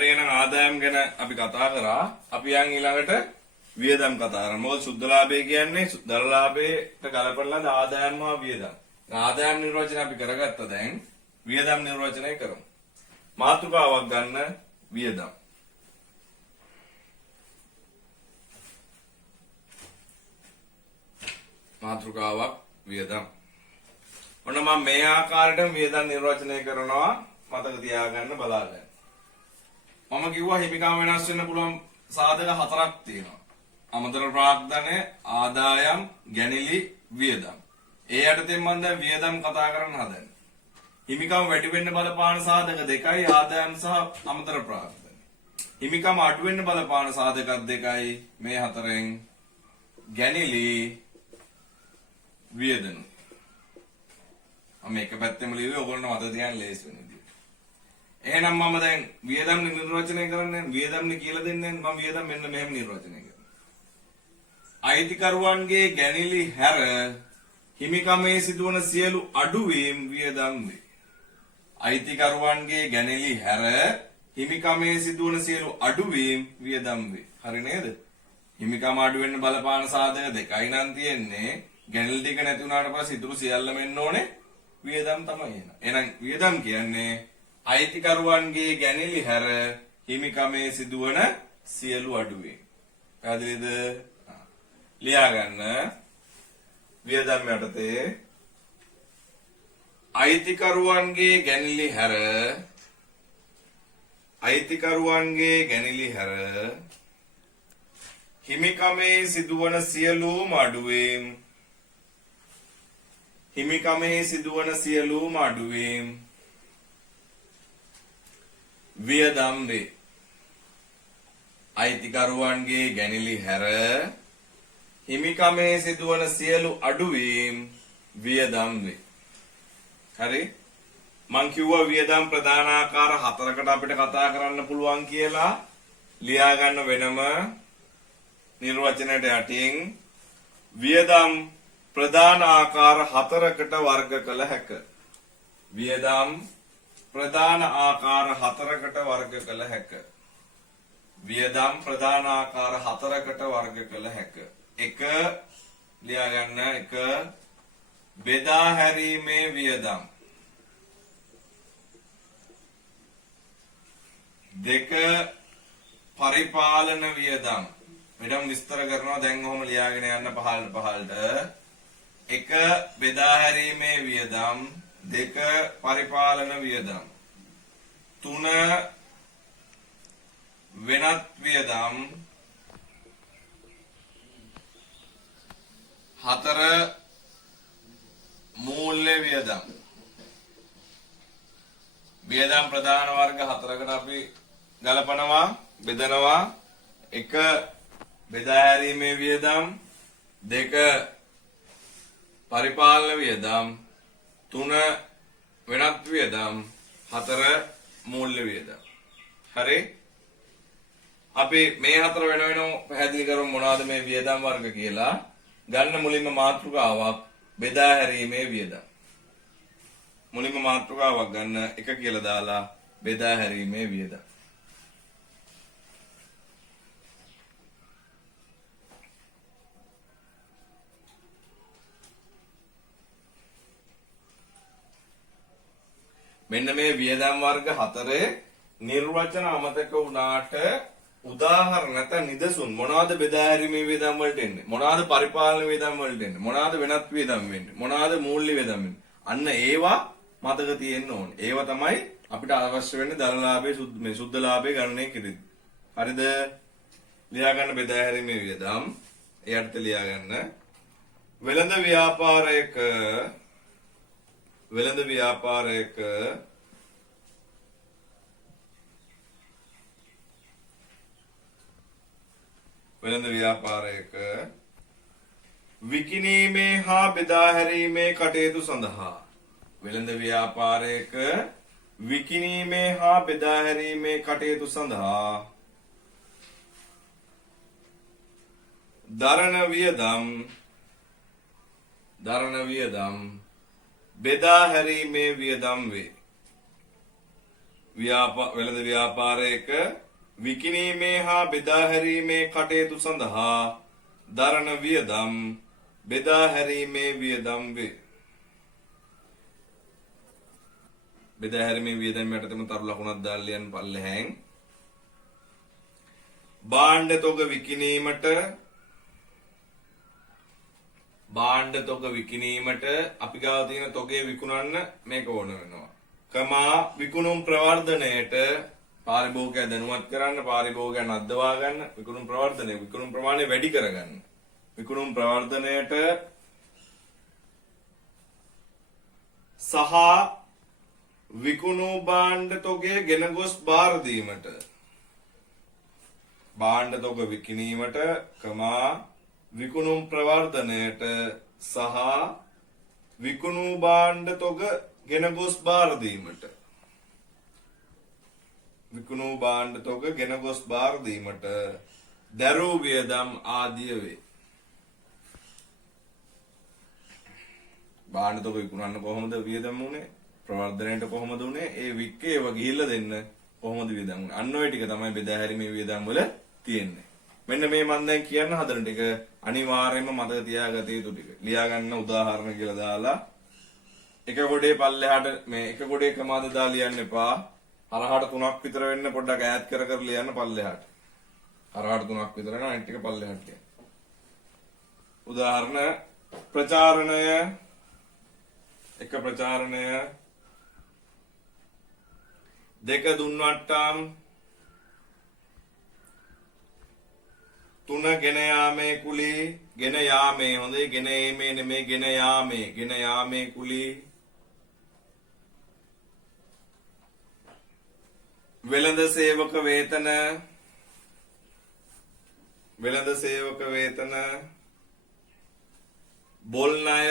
හරි එහෙනම් ආදායම් ගැන අපි කතා කරා. අපි යන් ඊළඟට වියදම් කතා කරමු. මොකද සුද්ධ ලාභය කියන්නේ දර ලාභයට ගලපන ලද ආදායම් හා වියදම්. ආදායම් නිර්වචනය අපි කරගත්තා. දැන් වියදම් නිර්වචනය කරමු. මාතෘකාවක් ගන්න වියදම්. මාතෘකාවක් වියදම්. ඔන්න මම මේ ආකාරයට වියදම් නිර්වචනය කරනවා. මතක තියාගන්න බලාගන්න. මම කිව්වා හිමිකම් වෙනස් වෙන්න පුළුවන් සාධක හතරක් තියෙනවා. අමතර ප්‍රාග්ධනය, ආදායම්, ගැනිලි, වියදම්. ඒ යටතෙන් මම දැන් වියදම් කතා කරන්න හදන්නේ. හිමිකම් වැඩි වෙන්න බලපාන සාධක දෙකයි ආදායම් සහ අමතර ප්‍රාග්ධනය. හිමිකම් අඩු වෙන්න බලපාන සාධක දෙකයි මේ හතරෙන් ගැනිලි, වියදම්. මම එක පැත්තෙම ලියුවේ ඔයගොල්ලෝ මතක තියාගන්න ලේසි වෙන විදිහට. එහෙනම් මම දැන් වියදම් නිර්වචනය කරන්නේ වියදම් කියලා දෙන්නේ මම වියදම් මෙන්න මෙහෙම නිර්වචනය කරනවා. අයිතිකරුවන්ගේ ගැනිලි හැර හිමිකමේ සිදුවන සියලු අඩුවීම් වියදම් වේ. අයිතිකරුවන්ගේ ගැනිලි හැර හිමිකමේ සිදුවන සියලු අඩුවීම් වියදම් වේ. හරි නේද? හිමිකම අඩු වෙන්න බලපාන සාධක දෙකයි නම් තියෙන්නේ. ගැනිලි ටික නැති වුණාට පස්සේ ඉතුරු සියල්ලම එන්න ඕනේ වියදම් තමයි එන. එහෙනම් වියදම් කියන්නේ අයිතිකරුවන්ගේ ගැනිලි හැර හිමිකමේ සිදුවන සියලු අඩුවීම්. පැහැදිලිද? ලියා ගන්න. වියදම් යටතේ අයිතිකරුවන්ගේ ගැනිලි හැර හිමිකමේ සිදුවන සියලුම අඩුවීම් වියදම් වේ. අයිතිකරුවන්ගේ ගැනිලි හැර හිමිකමේ සිදුවන සියලු අඩුවීම් වියදම් වේ. හරි? මං කිව්වා වියදම් ප්‍රධාන ආකාර හතරකට අපිට කතා කරන්න පුළුවන් කියලා. ලියා ගන්න වෙනම නිර්වචනයට යටින් වියදම් ප්‍රධාන ආකාර හතරකට වර්ග කළ හැක. වියදම් ප්‍රධාන ආකාර හතරකට වර්ග කළ හැක. වියදම් ප්‍රධාන ආකාර හතරකට වර්ග කළ හැක. 1 ලියා ගන්න 1 බෙදා හැරීමේ වියදම්. 2 පරිපාලන වියදම්. මෙඩම් විස්තර කරනවා දැන් ඔහොම ලියාගෙන යන්න පහළට 1 බෙදා හැරීමේ වියදම්. 2 පරිපාලන වියදම්. 3 වෙනත් වියදම්. 4 මූල්‍ය වියදම්. වියදම් ප්‍රධාන වර්ග හතරකට අපි ගලපනවා බෙදනවා. 1 බෙදා හැරීමේ වියදම්. 2 පරිපාලන වියදම්. 3 වෙනත් වියදම්. 4 මූල්‍ය වියදම්. හරි? අපි මේ හතර වෙන වෙනම පැහැදිලි කරමු මොනවද මේ වියදම් වර්ග කියලා. ගන්න මුලින්ම මාතෘකාවක් බෙදා හැරීමේ වියදම්. මුලින්ම මාතෘකාවක් ගන්න 1 කියලා දාලා බෙදා හැරීමේ වියදම්. මෙන්න මේ වියදම් වර්ග හතරේ නිර්වචන අමතක වුණාට උදාහරණ නැත්නම් නිදසුන් මොනවාද බෙදා හැරීමේ වියදම් වලට එන්නේ? මොනවාද පරිපාලන වියදම් වලට එන්නේ? මොනවාද වෙනත් වියදම් වෙන්නේ? මොනවාද මූල්‍ය වියදම් වෙන්නේ? අන්න ඒවා මතක තියෙන්න ඕනේ. ඒවා තමයි අපිට අවශ්‍ය වෙන්නේ දර ලාභයේ මේ සුද්ධ ලාභයේ ගණනය කිරීම. හරිද? ලියා ගන්න බෙදා හැරීමේ වියදම්. එයට ලියා ගන්න. වෙළඳ ව්‍යාපාරයක විකිණීමේ හා බෙදා හැරීමේ කටයුතු සඳහා දරණ වියදම් බෙදා හැරීමේ වියදම් වේ. වෙළඳ ව්‍යාපාරයක විකිණීමේ හා බෙදා හැරීමේ කටයුතු සඳහා දරන වියදම් බෙදා හැරීමේ වියදම් වේ. බෙදා හැරීමේ වියදම් යටතේම තරු ලකුණක් දාලා ලියන්න පල්ලෙහැන්. භාණ්ඩ තොග විකිණීමට අපි ගාව තියෙන තොගේ විකුණන්න මේක ඕන වෙනවා. කමා විකුණුම් ප්‍රවර්ධනයට පාරිභෝගිකය දැනුවත් කරන්න, පාරිභෝගිකයන් අද්දවා ගන්න, විකුණුම් ප්‍රමාණය වැඩි කරගන්න. විකුණුම් ප්‍රවර්ධනයට සහ විකුණු භාණ්ඩ තොගය ගෙන ගොස් බාර දීමට. භාණ්ඩ තොග විකිණීමට, කමා විකුණුම් ප්‍රවර්ධනයට සහ විකුණු භාණ්ඩ තොග ගෙන ගොස් බාර දීමට. විකුණු භාණ්ඩ තොග ගෙන ගොස් බාර දීමට දරූ වියදම් ආදිය වේ. භාණ්ඩ තොග විකුණන්න කොහොමද වියදම් උනේ? ප්‍රවර්ධනයට කොහොමද උනේ? ඒ වික්කේව ගිහිල්ලා දෙන්න කොහොමද වියදම් උනේ? අන්න ඔය ටික තමයි බෙදා හැරීමේ වියදම් වල තියෙන්නේ. මෙන්න මේ මම දැන් කියන්න හදන ටික අනිවාර්යයෙන්ම මතක තියාගත යුතු ටික. ලියා ගන්න උදාහරණ කියලා දාලා එක ගොඩේ පල්ලෙහාට මේ එක ගොඩේ ක්‍රමාද දාලා ලියන්න එපා. හරහාට 3ක් විතර වෙන්න පොඩ්ඩක් ඈත් කර කර ලියන්න පල්ලෙහාට. හරහාට 3ක් විතර නම් අනිත් ටික පල්ලෙහාට ලියන්න. උදාහරණ ප්‍රචාරණය එක ප්‍රචාරණය දෙක දුන්වට්ටම් 3 ගෙන යාමේ කුලී ගෙන යාමේ හොඳේ ගෙන ඒමේ නෙමේ ගෙන යාමේ කුලී වෙළඳ සේවක වේතන බොල් ණය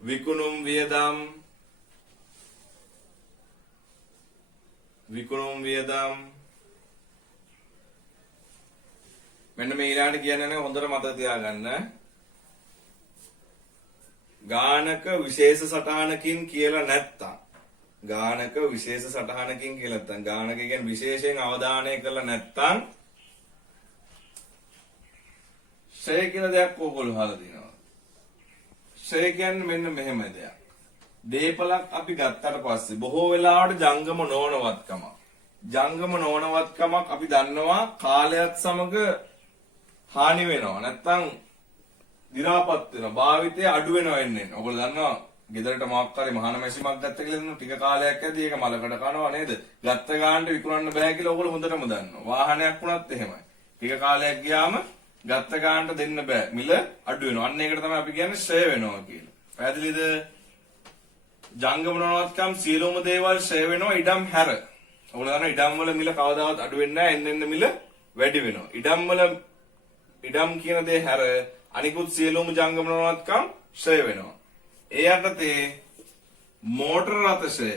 විකුණුම් වියදම් මෙන්න මේ ඊළඟට කියන්නේ හොඳට මතක තියාගන්න. ගානක විශේෂ සටහනකින් කියලා නැත්තම් ගානක කියන්නේ විශේෂයෙන් අවධානය කරලා නැත්තම් ශ්‍රේ කියලා දෙයක් ඕගොල්ලෝ අහලා තියෙනවා. ශ්‍රේ කියන්නේ මෙන්න මෙහෙම දෙයක්. දීපලක් අපි ගත්තට පස්සේ බොහෝ වෙලාවට ජංගම නොවනවත්කමක් අපි දන්නවා කාලයත් සමග හානි වෙනවා. නැත්තම් දි รา පත් වෙනවා. භාවිතය අඩු වෙනවා එන්නේ. ඔයගොල්ලෝ දන්නවා ගෙදරට මොකක් හරි මහාන මැෂිමක් ගත්ත කියලා දෙනවා. ටික කාලයක් ඇද්දි ඒක මලකඩ කනවා නේද? ගත්ත ගානට විකුණන්න බෑ කියලා ඔයගොල්ලෝ හොඳටම දන්නවා. වාහනයක් වුණත් එහෙමයි. ටික කාලයක් ගියාම ගත්ත ගානට දෙන්න බෑ. මිල අඩු වෙනවා. අන්න ඒකට තමයි අපි කියන්නේ ශ්‍රේ වෙනවා කියලා. පැහැදිලිද? ජංගම නොවනවත්කම් සියලුම දේවල් ශ්‍රේ වෙනවා ඉඩම් හැර. ඔයගොල්ලෝ දන්නවා ඉඩම් වල මිල කවදාවත් අඩු වෙන්නේ නැහැ. එන්න මිල වැඩි වෙනවා. ඉඩම් කියන දේ හැර අනිකුත් සියලුම ජංගම නොවනවත්කම් ශ්‍රේ වෙනවා. ඒ යටතේ මෝටර රථ ශ්‍රය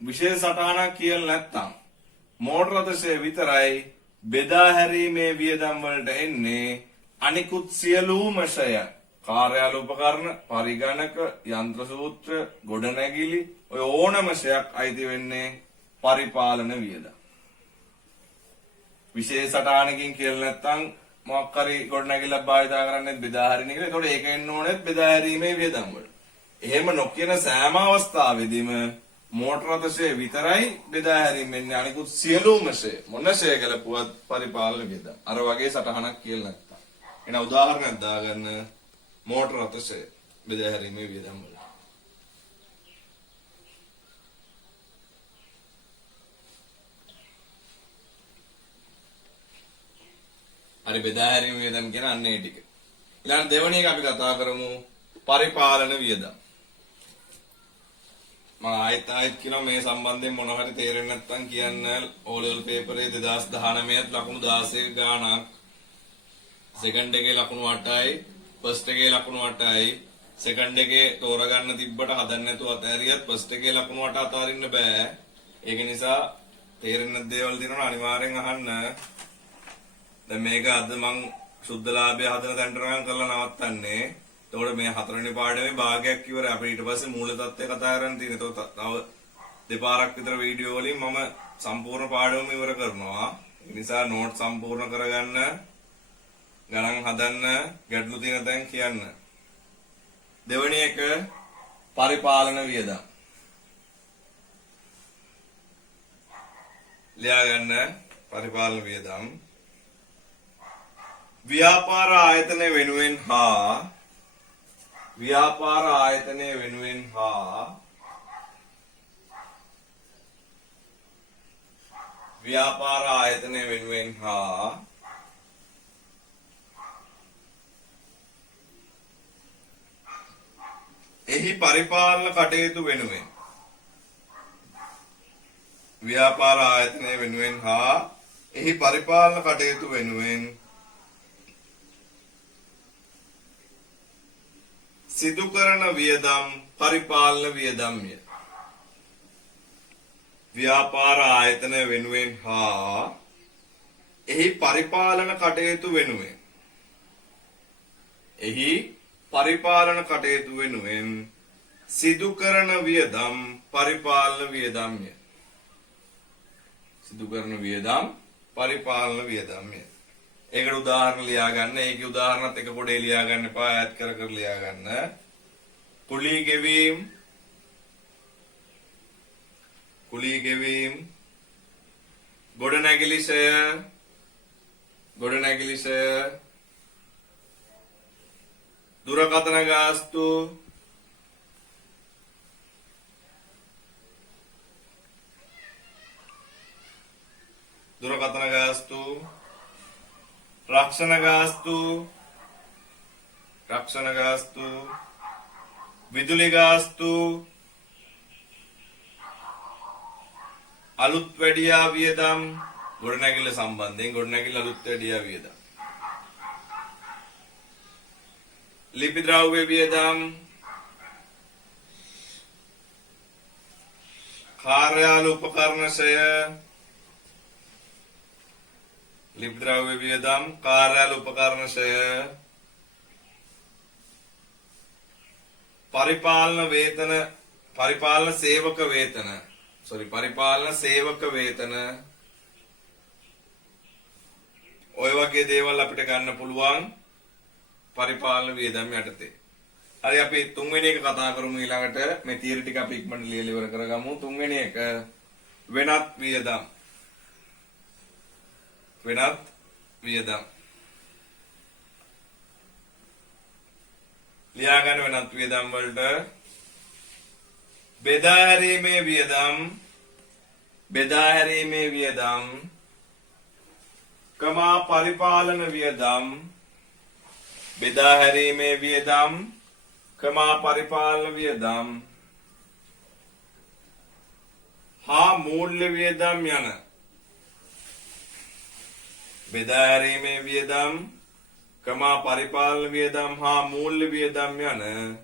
විශේෂ සටහනක් කියලා නැත්තම් මෝටර රථ ශ්‍රය විතරයි බෙදා හැරීමේ වියදම් වලට එන්නේ. අනිකුත් සියලුම ශ්‍රය කාර්යාල උපකරණ, පරිගණක, යන්ත්‍ර සූත්‍ර, ගොඩනැගිලි ඔය ඕනම ශ්‍රයක් අයිති වෙන්නේ පරිපාලන වියදම්. විශේෂ සටහනකින් කියලා නැත්තම් මොකක් හරි ගොඩනැගිල්ලක් භාවිතා කරන්නේ බෙදා හරින එක. ඒතකොට ඒක එන්න ඕනේ බෙදා හැරීමේ වියදම් වල. එහෙම නොකියන සෑම අවස්ථාවෙදීම මෝටර රථ ශ්‍රේ විතරයි බෙදා හැරීමෙන්නේ. අනිකුත් සියලුම ශ්‍රේ මොන ශ්‍රේ කළපුවත් පරිපාලන වියදම්. අර වගේ සටහනක් කියලා නැත්තම්. එන උදාහරණයක් දාගන්න මෝටර රථ ශ්‍රේ බෙදා හැරීමේ වියදම් වල. හරි බෙදා හැරීමේ වියදම් කියන අන්න ඒ ටික. ඊළඟ දෙවෙනි එක අපි කතා කරමු පරිපාලන වියදම්. මම ආයෙත් කියනවා මේ සම්බන්ධයෙන් මොන හරි තේරෙන්නේ නැත්නම් කියන්න O level පේපරේ 2019 ලකුණු 16 ගාණක් සෙකන්ඩ් එකේ ලකුණු 8යි ෆස්ට් එකේ ලකුණු 8යි සෙකන්ඩ් එකේ තෝරගන්න තිබ්බට හදන්න නැතුව අතහැරියත් ෆස්ට් එකේ ලකුණු 8 අතාරින්න බෑ. ඒක නිසා තේරෙන්න දේවල් තියෙනවා අනිවාර්යෙන් අහන්න. දැන් මේක අද මං සුද්ධලාභය හදන තැනට නම් කරලා නවත්තන්නේ. එතකොට මේ හතරවෙනි පාඩමේ භාගයක් ඉවරයි. අපි ඊට පස්සේ මූල தත්ත්වය කතා කරන්න තියෙන. එතකොට තව දෙපාරක් විතර වීඩියෝ වලින් මම සම්පූර්ණ පාඩම ඉවර කරනවා. ඒ නිසා නෝට් සම්පූර්ණ කරගන්න, ගණන් හදන්න, ගැටලු තියෙන තැන් කියන්න. දෙවෙනි එක පරිපාලන වියදම්. ලියා ගන්න පරිපාලන වියදම්. ව්‍යාපාර ආයතන වෙනුවෙන් හා ව්‍යාපාර ආයතනය වෙනුවෙන් හා ව්‍යාපාර ආයතනය වෙනුවෙන් හා එහි පරිපාලන කටයුතු වෙනුවෙන් ව්‍යාපාර ආයතනය වෙනුවෙන් හා එහි පරිපාලන කටයුතු වෙනුවෙන් සිදු කරන වියදම් පරිපාලන වියදම්ය. ව්‍යාපාර ආයතන වෙනුවෙන් හා එහි පරිපාලන කටයුතු වෙනුවෙන් එහි පරිපාලන කටයුතු වෙනුවෙන් සිදු කරන වියදම් පරිපාලන වියදම්ය. සිදු කරන වියදම් පරිපාලන වියදම්ය. ඒකට උදාහරණ ලියා ගන්න. ඒකේ උදාහරණත් එක පොඩේ ලියා ගන්න එපා. ඈඩ් කර කර ලියා ගන්න. කුලී ගෙවීම් ගොඩනැගිලි ෂය දුරකථන ගාස්තු රක්ෂණ ගාස්තු විදුලි ගාස්තු අලුත් වැඩියා වියදම් ගොඩනැගිල්ල සම්බන්ධයෙන් ගොඩනැගිල්ල අලුත් වැඩියා වියදම් ලිපි ද්‍රව්‍ය වියදම් කාර්යාල උපකරණ ෂය ලිපි ද්‍රව්‍ය වියදම් කාර්යාල උපකරණ ෂය පරිපාලන සේවක වේතන ඔය වගේ දේවල් අපිට ගන්න පුළුවන් පරිපාලන වියදම් යටතේ. හරි අපි තුන්වෙනි එක කතා කරමු ඊළඟට. මේ තියරි ටික අපි ඉක්මනට ලියලා ඉවර කරගමු. තුන්වෙනි එක වෙනත් වියදම්. ලියා ගන්න වෙනත් වියදම් වලට බෙදා හැරීමේ වියදම් කමා පරිපාලන වියදම් බෙදා හැරීමේ වියදම් කමා පරිපාලන වියදම් හා මූල්‍ය වියදම් යන බෙදා හැරීමේ වියදම් කමා පරිපාලන වියදම් හා මූල්‍ය වියදම් යන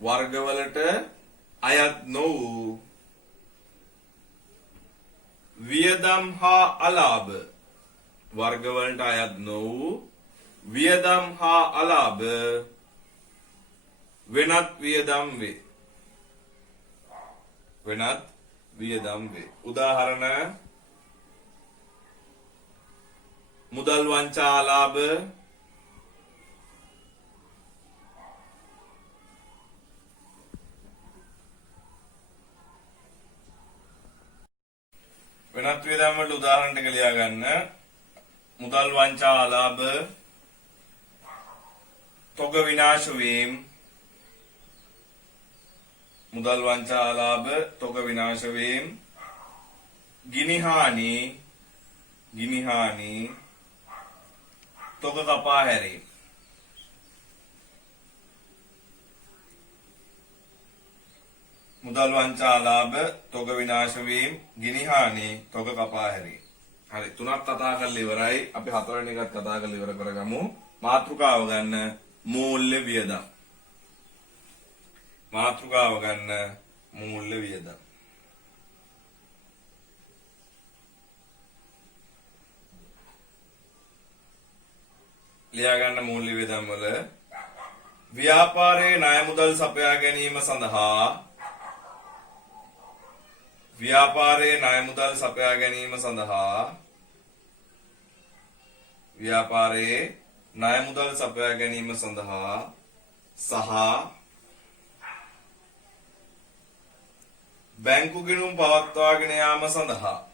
වර්ගවලට අයත් නොවූ වියදම් හා අලාභ වර්ගවලට අයත් නොවූ වියදම් හා අලාභ වෙනත් වියදම් වේ. උදාහරණ මුදල් වංචා අලාභ වෙනත් වියදම් වලට උදාහරණ ටික ලියා ගන්න. මුදල් වංචා අලාභ තොග විනාශ වීම මුදල් වංචා අලාභ තොග විනාශ වීම ගිනි හානි තොග කපා හැරීම මුදල් වංචා අලාභ තොග විනාශ වීම ගිනි හානි තොග කපා හැරීම. හරි තුනක් කතා කරලා ඉවරයි. අපි හතරවෙනි එකත් කතා කරලා ඉවර කරගමු. මාතෘකාව ගන්න මූල්‍ය වියදම්. ලියා ගන්න මූල්‍ය වියදම් වල ව්‍යාපාරයේ ණය මුදල් සපයා ගැනීම සඳහා ව්‍යාපාරයේ ණය මුදල් සපයා ගැනීම සඳහා ව්‍යාපාරයේ ණය මුදල් සපයා ගැනීම සඳහා සහ බැංකු ගිණුම් පවත්වාගෙන යාම සඳහා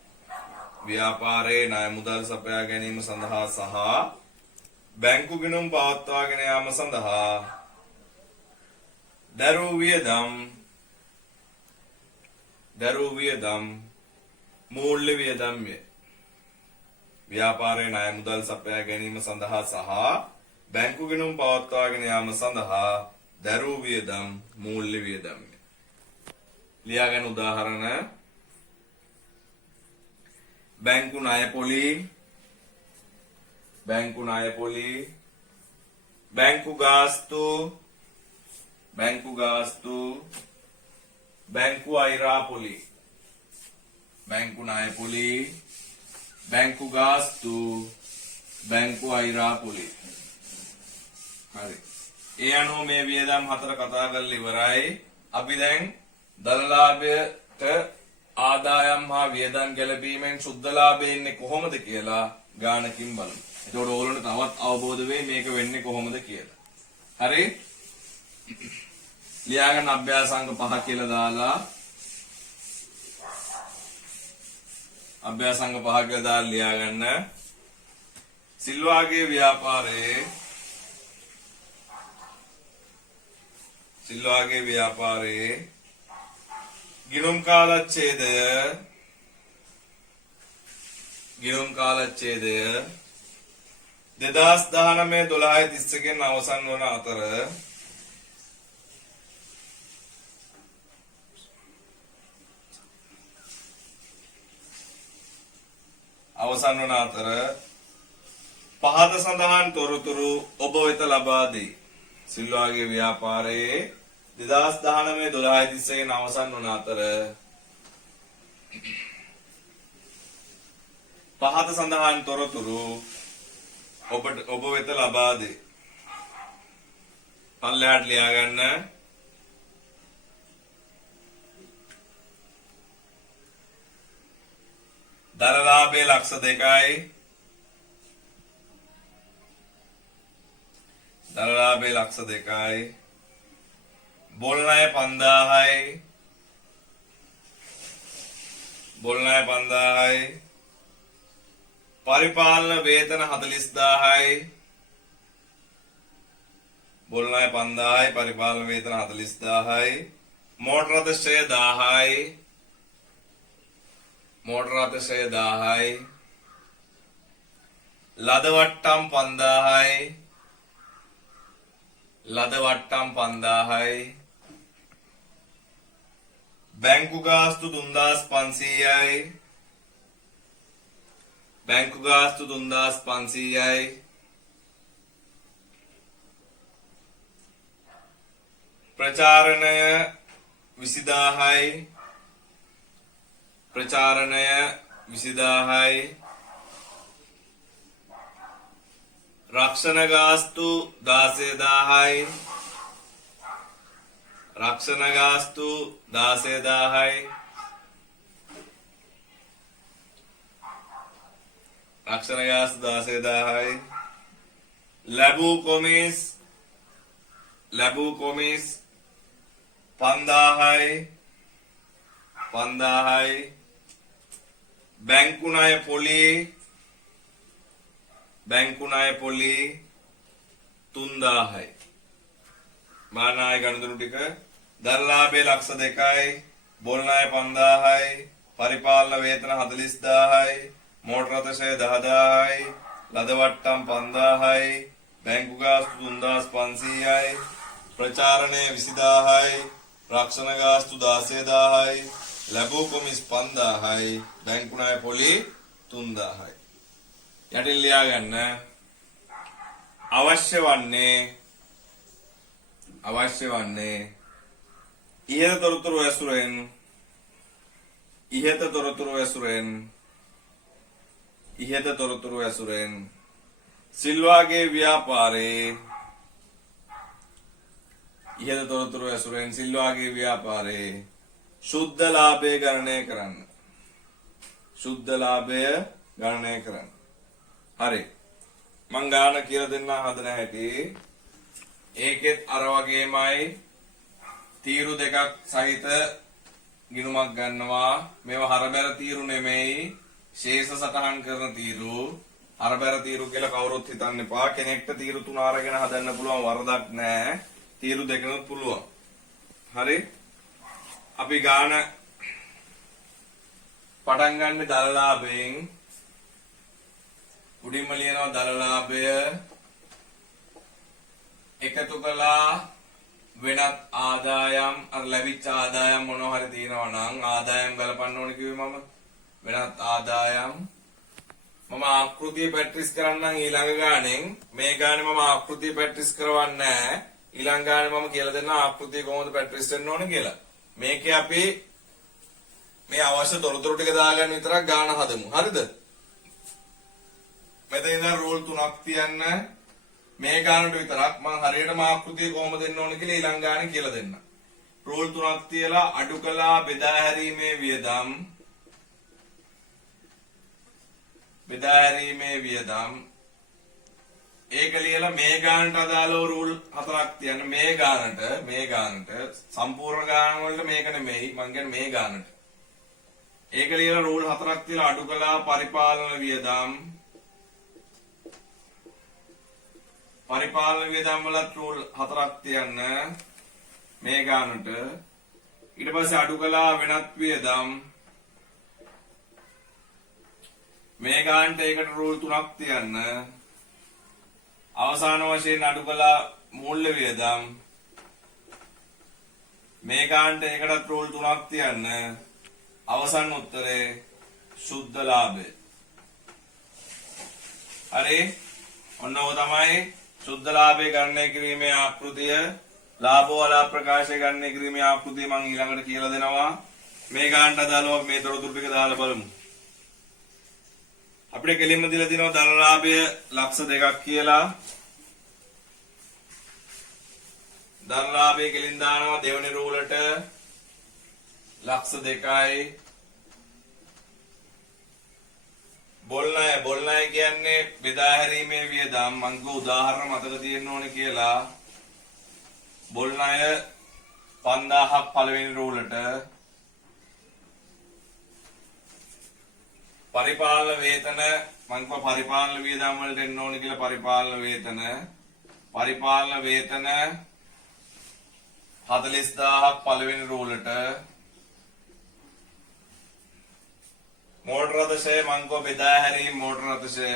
ව්‍යාපාරයේ ණය මුදල් සපයා ගැනීම සඳහා සහ බැංකු ගිණුම් පවත්වාගෙන යාම සඳහා දරූ වියදම් මූල්‍ය වියදම්ය ව්‍යාපාරයේ ණය මුදල් සපයා ගැනීම සඳහා සහ බැංකු ගිණුම් පවත්වාගෙන යාම සඳහා දරූ වියදම් මූල්‍ය වියදම්ය ලියා ගන්න උදාහරණ බැංකු ණය පොලි බැංකු ගාස්තු බැංකු අයිරා පොලි බැංකු ණය පොලි බැංකු ගාස්තු බැංකු අයිරා පොලි හරි ඒ අනුව මේ වියදම් හතර කතා කරලා ඉවරයි අපි දැන් ධනලාභයට ආදායම් හා වියදම් ගැලපීමෙන් සුද්ධ ලාභය ඉන්නේ කොහොමද කියලා ගානකින් බලමු. එතකොට ඕගොල්ලන්ට තවත් අවබෝධ වෙයි මේක වෙන්නේ කොහොමද කියලා. හරි? ලියාගන්න අභ්‍යාසාංග 5 කියලා දාලා අභ්‍යාසාංග 5 කියලා දාලා ලියාගන්න. සිල්වාගේ ව්‍යාපාරයේ ගිණුම් කාලච්ඡේදය 2019-12-31 ගෙන් අවසන් වන අතර පහත සඳහන් තොරතුරු ඔබ වෙත ලබා දී. සිල්වාගේ ව්‍යාපාරයේ 2019-12-31 ගෙන් අවසන් වන අතර පහත සඳහන් තොරතුරු ඔබ වෙත ලබා දේ. පල්ලෙහාට ලියා ගන්න. ධනලාභය ලක්ෂ 2යි. බොල් ණය 5000යි. පරිපාලන වේතන 40000යි. බොල් ණය 5000යි පරිපාලන වේතන 40000යි. මෝටර අතිශය 1000යි. ලද වට්ටම් 5000යි. බැංකු ගාස්තු 3500යි. ප්‍රචාරණය 20000යි. රක්ෂණ ගාස්තු 16000යි. ලැබූ කොමිස් 5000යි. බැංකු ණය පොලි 3000යි. මානාය ගණතුරු ටික ධනලාභය ලක්ෂ 2යි. බොල් ණය 5000යි. පරිපාලන වේතන 40000යි. මෝටර අතිශය 10000යි. ලද වට්ටම් 5000යි. බැංකු ගාස්තු 3500යි. ප්‍රචාරණය 20000යි. රක්ෂණ ගාස්තු 16000යි. ලැබූ කොමිස් 5000යි. බැංකු ණය පොලි 3000යි. යටින් ලියා ගන්න. අවශ්‍ය වන්නේ ඉහත තොරතුරු ඇසුරෙන් සිල්වාගේ ව්‍යාපාරේ ඉහත තොරතුරු ඇසුරෙන් සිල්වාගේ ව්‍යාපාරේ ශුද්ධ ලාභය ගණනය කරන්න. ශුද්ධ ලාභය ගණනය කරන්න. හරි. මං ගාන කියලා දෙන්න හදන හැටි. ඒකෙත් අර වගේමයි තීරු දෙකක් සහිත ගිණුමක් ගන්නවා. මේවා හරබැර තීරු නෙමෙයි. ශේෂ සටහන් කරන තීරු. හරබැර තීරු කියලා කවුරුත් හිතන්න එපා. කෙනෙක්ට තීරු තුන අරගෙන හදන්න පුළුවන් වරදක් නැහැ. තීරු දෙකනොත් පුළුවන්. හරි. අපි ගාන පටන් ගන්න දල ලාභයෙන් උඩින්ම ලියනවා දල ලාභය එකතු කළා වෙනත් ආදායම් අර ලැබිච්ච ආදායම් මොනවා හරි තියෙනවා නම් ආදායම් ගලපන්න ඕනේ කිව්වේ මම වෙනත් ආදායම් මම ආකෘතිය පැට්‍රිස් කරන්නම් ඊළඟ ගානෙන් මේ ගානේ මම ආකෘතිය පැට්‍රිස් කරවන්නේ නැහැ ඊළඟ ගානේ මම කියලා දෙන්න ආකෘතිය කොහොමද පැට්‍රිස් වෙන්න ඕනේ කියලා මේකේ අපි මේ අවශ්‍ය තොරතුරු ටික දාගන්න විතරක් ගාන හදමු හරිද මෙතන ඉඳන් රූල් තුනක් තියන්න මේ ගානට විතරක් මම හරියටම ආකෘතිය කොහොමද දෙන්න ඕනේ කියලා ඊළඟ ගානේ කියලා දෙන්න රූල් තුනක් තියලා අඩු කළා බෙදා හැරීමේ වියදම් ඒක ලියලා මේ ගානට අදාළව රූල් හතරක් තියන්න මේ ගානට සම්පූර්ණ ගාන වලට මේක නෙමෙයි මං කියන්නේ මේ ගානට ඒක ලියලා රූල් හතරක් තියලා අඩු කළා පරිපාලන වියදම් වලත් රූල් හතරක් තියන්න මේ ගානට ඊට පස්සේ අඩු කළා වෙනත් වියදම් මේ ගානට ඒකට රූල් තුනක් තියන්න අවසාන වශයෙන් අඩු කළා මූල්‍ය වියදම් මේ ගානට ඒකටත් රූල් තුනක් තියන්න අවසන් උත්තරේ සුද්ධ ලාභය හරි ඔන්න ඔය තමයි සුද්ධ ලාභය ගණනය කිරීමේ ආකෘතිය ලාභවල ප්‍රකාශය ගණනය කිරීමේ ආකෘතිය මම ඊළඟට කියලා දෙනවා මේ ගානට අදාළව මේ තොරතුරු ටික දාලා බලමු අපිට කෙලින්ම දීලා දිනවා ධන ලාභය ලක්ෂ 2ක් කියලා ධන ලාභය කෙලින් දානවා දෙවෙනි රූලට ලක්ෂ 2යි බොල් ණය කියන්නේ බෙදා හැරීමේ වියදම් මං කිව්ව උදාහරණ මතක තියෙන්න ඕනේ කියලා බොල් ණය 5000ක් පළවෙනි රූලට පරිපාලන වේතන මං කිව්ව පරිපාලන වියදම් වලට එන්න ඕනේ කියලා පරිපාලන වේතන 40000ක් පළවෙනි රූලට मोटर रथ से मन को बेदा हरी मोटर रथ से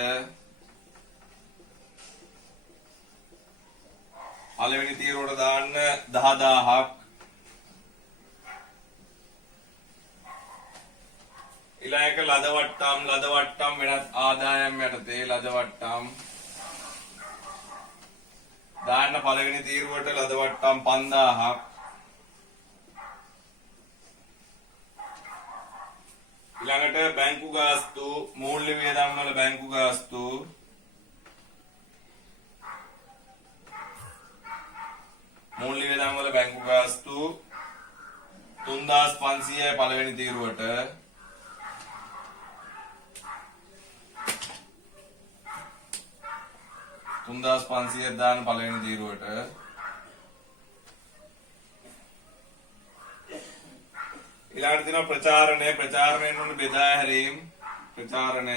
पलवेनी तीरोड दान 10000ක් ඊළඟ ලදවට්ටම් වෙනත් ආදායම් යටතේ ලදවට්ටම් දාන්න පළවෙනි තීරුවට ලදවට්ටම් 5000ක් ඊළඟට බැංකු ගාස්තු මූල්‍ය වියදම් වල බැංකු ගාස්තු මූල්‍ය වියදම් වල බැංකු ගාස්තු 3500යි පළවෙනි තීරුවට 3500 දාන පළවෙනි තීරුවට ඊළඟට තියෙනවා ප්‍රචාරණයෙන් උන බෙදා හැරීම ප්‍රචාරණය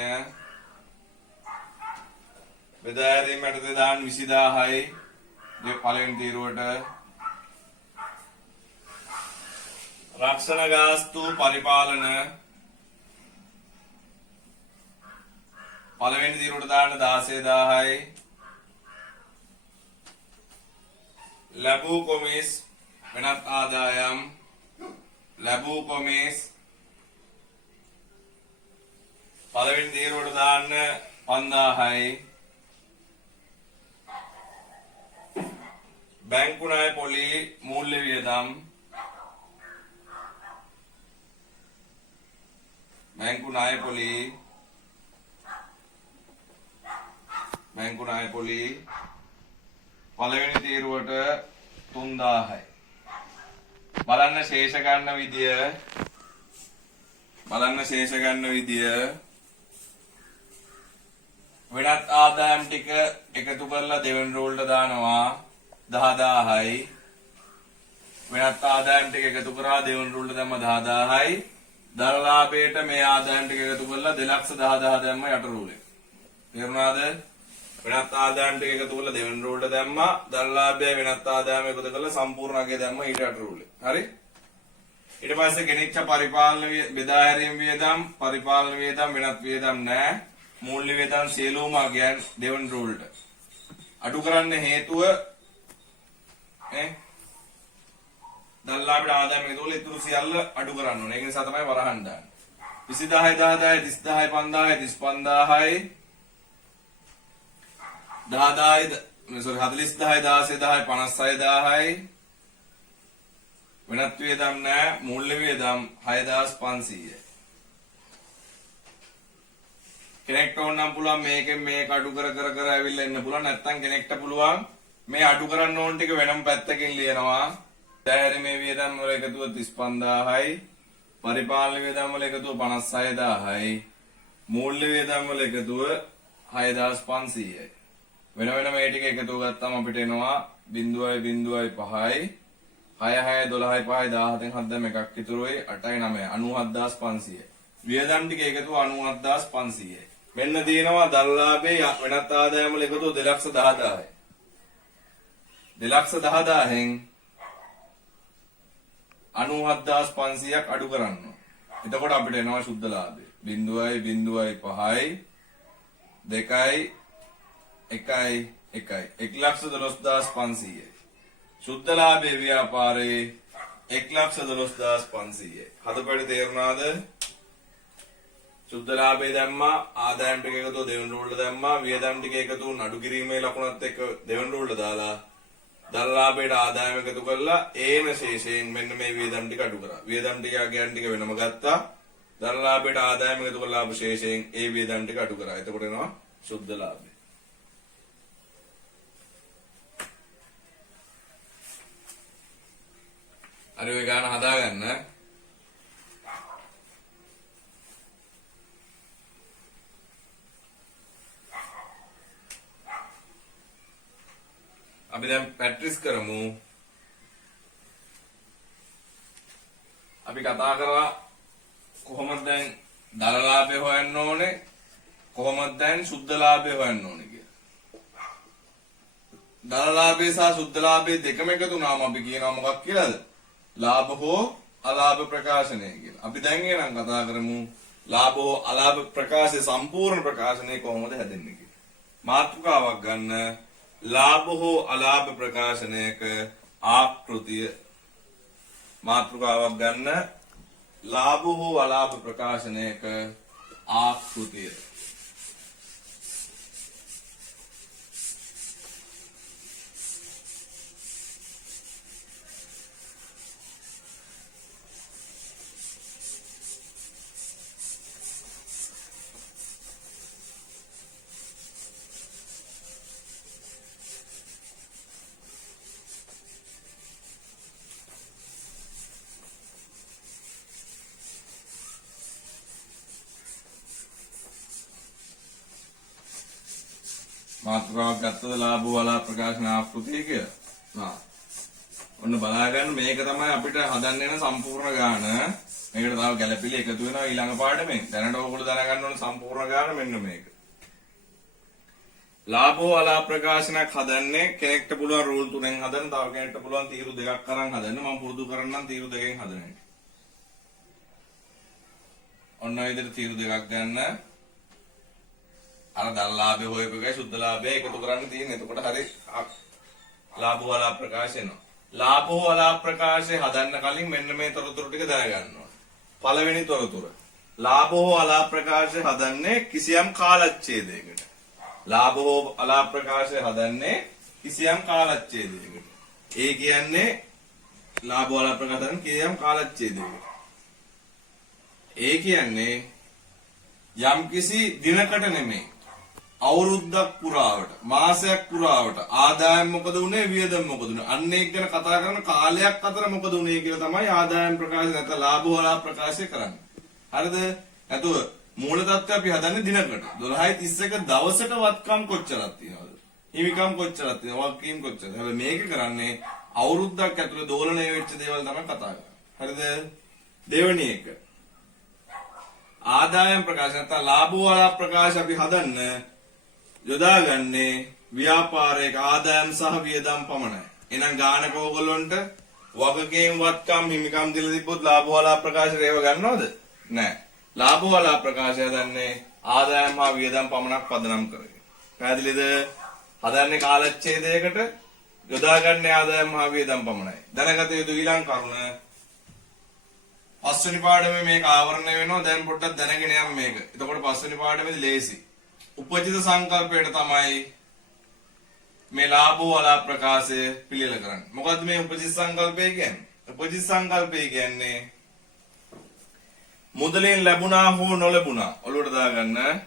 බෙදා හැරීම යටතේ දාන 20000යි මේ පළවෙනි තීරුවට රක්ෂණ ගාස්තු පරිපාලන පළවෙනි තීරුවට දාන 16000යි ලැබූ කොමිස් වෙනත් ආදායම් ලැබූ කොමිස් පළවෙනි තීරුවට දාන්න 5000යි බැංකු ණය පොලි මූල්‍ය වියදම් බැංකු ණය පොලි බැංකු ණය පොලි පළවෙනි තීරුවට 3000යි. බලන්න ශේෂ ගන්න විදිය වෙනත් ආදායම් ටික එකතු කරලා දෙවෙනි රූල්ට දානවා 10000යි. වෙනත් ආදායම් ටික එකතු කරලා දෙවෙනි රූල්ට දැම්ම 10000යි. දර ලාභයට මේ ආදායම් ටික එකතු කරලා 210000 දැම්ම යට රූලේ. තේරුණාද? වෙනත් ආදායම් ටික එකතු කරලා දෙවෙනි රූල්ට දැම්මා. දර ලාභය වෙනත් ආදායම් එකතු කරලා සම්පූර්ණ අගය දැම්ම ඊට යට රූලේ. හරි? ඊට පස්සේ ගෙනිච්ච පරිපාලන බෙදා හැරීම් වියදම් පරිපාලන වියදම් වෙනත් වියදම් නැහැ. මූල්‍ය වේදන් සියලුම අගයන් දෙවන රූල්ට අඩු කරන්න හේතුව දල්ලාබිට ආදායම එකතු වල ඉතුරු සියල්ල අඩු කරන්න ඕනේ. ඒක නිසා තමයි වරහන් දාන්නේ. 20000 10000 30000 5000 35000 40000 10000 56000 වෙනත් වේදම් නැහැ. මූල්‍ය වේදම් 6500. කෙනෙක්ට ඕනම් පුළුවන් මේකෙන් මේක අඩු කර ඇවිල්ලා ඉන්න පුළුවන්. නැත්නම් කෙනෙක්ට පුළුවන් මේ අඩු කරන්න ඕන ටික වෙනම පැත්තකින් ලියනවා. දැහැරීමේ වියදම් වල එකතුව 35000යි. පරිපාලන වියදම් වල එකතුව 56000යි. මූල්‍ය වියදම් වල එකතුව 6500යි. වෙන මේ ටික එකතුව ගත්තාම අපිට එනවා 0.05යි 6 12යි 5යි 17න් 7 දැන් එකක් ඉතුරුයි 8යි 9යි 97500යි. වියදම් ටික එකතුව 97500යි. මෙන්න තියෙනවා දල්ලාභේ වෙනත් ආදායම් වල එකතුව 210000යි. 210000න් 97500ක් අඩු කරන්න. එතකොට අපිට එනවා සුද්ධ ලාභය 0.05යි 2යි 1යි 112500යි. සුද්ධ ලාභේ ව්‍යාපාරේ 112500යි. හදපැඩ තේරුණාද? සුද්ධ ලාභය දැම්මා, ආදායම් ටික එකතු දෙවෙනි රූල්ට දැම්මා, වියදම් ටික එකතු නඩු කිරීමේ ලකුණත් එක්ක දෙවෙනි රූල්ට දාලා දර ලාභයට ආදායම එකතු කරලා ඒන ශේෂයෙන් මෙන්න මේ වියදම් ටික අඩු කරා. වියදම් ටික අගයන් ටික වෙනම ගත්තා. දර ලාභයට ආදායම එකතු කරලා ආපු ශේෂයෙන් ඒ වියදම් ටික අඩු කරා. එතකොට එනවා සුද්ධ ලාභය. හරි ඔය ගාන හදාගන්න. අපි දැන් පැට්‍රිස් කරමු. අපි කතා කරා කොහොමද දැන් දර ලාභය හොයන්න ඕනේ, කොහොමද දැන් සුද්ධ ලාභය හොයන්න ඕනේ කියලා. දර ලාභය සහ සුද්ධ ලාභය දෙකම එකතු වුණාම අපි කියනවා මොකක් කියලාද? ලාභ හෝ අලාභ ප්‍රකාශනය කියලා. අපි දැන් එනම් කතා කරමු ලාභ හෝ අලාභ ප්‍රකාශය සම්පූර්ණ ප්‍රකාශනය කොහොමද හැදෙන්නේ කියලා. මාතෘකාවක් ගන්න. ලාභ හෝ අලාභ ප්‍රකාශනයක ආකෘතිය. මාතෘකාවක් ගන්න. ලාභ හෝ අලාභ ප්‍රකාශනයක ආකෘතිය. මාතෘකාවක් ගත්තද ලාභ වල ප්‍රකාශන ආකෘතිය කියලා. ඔන්න බලා ගන්න මේක තමයි අපිට හදන්න වෙන සම්පූර්ණ ගාන. මේකට තව ගැළපිලි එකතු වෙනවා ඊළඟ පාඩමෙන්. දැනට ඕගොල්ලෝ දැනගන්න ඕන සම්පූර්ණ ගාන මෙන්න මේක. ලාභ වල ප්‍රකාශනයක් හදන්නේ කෙනෙක්ට පුළුවන් රූල් 3න් හදන්න, තව කෙනෙක්ට පුළුවන් තීරු 2ක් අරන් හදන්න. මම පුරුදු කරන්නම් තීරු 2කින් හදන එක. ඔන්න ඔය විදිහට තීරු 2ක් ගන්න. අර දර ලාභය හොයපු එකයි සුද්ධ ලාභය එකතු කරන්න තියෙන්නේ. එතකොට හරි ලාභ වල ප්‍රකාශ වෙනවා. ලාභ වල ප්‍රකාශය හදන්න කලින් මෙන්න මේ තොරතුරු ටික දැනගන්න ඕනේ. පළවෙනි තොරතුර. ලාභ වල ප්‍රකාශය හදන්නේ කිසියම් කාලච්ඡේදයකට. ලාභ වල ප්‍රකාශය හදන්නේ කිසියම් කාලච්ඡේදයකට. ඒ කියන්නේ ලාභ වල ප්‍රකාශ හදන්නේ කිසියම් කාලච්ඡේදයකට. ඒ කියන්නේ යම් කිසි දිනකට නෙමෙයි. අවුරුද්දක් පුරාවට මාසයක් පුරාවට ආදායම් මොකද උනේ වියදම් මොකද උනේ අන්න ඒක ගැන කතා කරන කාලයක් අතර මොකද උනේ කියලා තමයි ආදායම් ප්‍රකාශය නැත්නම් ලාභ වලා ප්‍රකාශය කරන්නේ. හරිද? එතකොට මූල තත්ත්වය අපි හදන්නේ දිනකට. 12:31 දවසට වත්කම් කොච්චරක් තියෙනවද? හිමිකම් කොච්චරක් තියෙනවද? වගකීම් කොච්චරද? හැබැයි මේක කරන්නේ අවුරුද්දක් ඇතුළේ දෝලණය වෙච්ච දේවල් තමයි කතා කරන්නේ. හරිද? දෙවෙනි එක. ආදායම් ප්‍රකාශ නැත්නම් ලාභ වලා ප්‍රකාශ අපි හදන්න යොදාගන්නේ ව්‍යාපාරයක ආදායම් සහ වියදම් පමණයි. එහෙනම් ගානක ඕගොල්ලන්ට වගකීම් වත්කම් හිමිකම් දීලා තිබ්බොත් ලාභ වලා ප්‍රකාශ රේව ගන්නවද? නැහැ. ලාභ වලා ප්‍රකාශය දන්නේ ආදායම් හා වියදම් පමණක් පදනම් කරගෙන. පැහැදිලිද? හදන්නේ කාලච්ඡේදයකට යොදාගන්නේ ආදායම් හා වියදම් පමණයි. දැනගත යුතු ඊළඟ කරුණ පස්වෙනි පාඩමේ මේක ආවරණය වෙනවා. දැන් පොඩ්ඩක් දැනගෙන යන්න මේක. එතකොට පස්වෙනි පාඩමේදී ලේසි. උපජිත සංකල්පයට තමයි මේ ලාභ වලා ප්‍රකාශය පිළිල කරන්නේ. මොකද්ද මේ උපජිත සංකල්පය කියන්නේ? උපජිත සංකල්පය කියන්නේ මුදලින් ලැබුණා හෝ නොලැබුණා. ඔළුවට දාගන්න.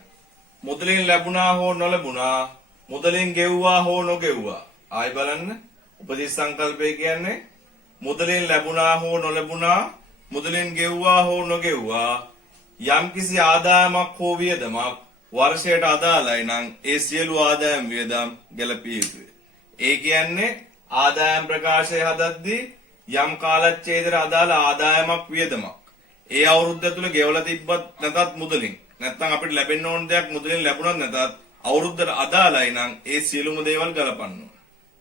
මුදලින් ලැබුණා හෝ නොලැබුණා. මුදලින් ගෙව්වා හෝ නොගෙව්වා. ආයි බලන්න. උපජිත සංකල්පය කියන්නේ මුදලින් ලැබුණා හෝ නොලැබුණා. මුදලින් ගෙව්වා හෝ නොගෙව්වා. යම්කිසි ආදායමක් හෝ වියදමක් වර්ෂයට අදාළයි නම් ඒ සියලු ආදායම් වියදම් ගැලපිය යුතුයි. ඒ කියන්නේ ආදායම් ප්‍රකාශය හදද්දී යම් කාලච්ඡේදයට අදාළ ආදායමක් වියදමක් ඒ අවුරුද්ද තුල ගෙවලා තිබ්බත් නැතත් මුදලින් නැත්නම් අපිට ලැබෙන්න ඕන දෙයක් මුදලින් ලැබුණත් නැතත් අවුරුද්දට අදාළයි නම් ඒ සියලුම දේවල් ගලපන්න ඕන.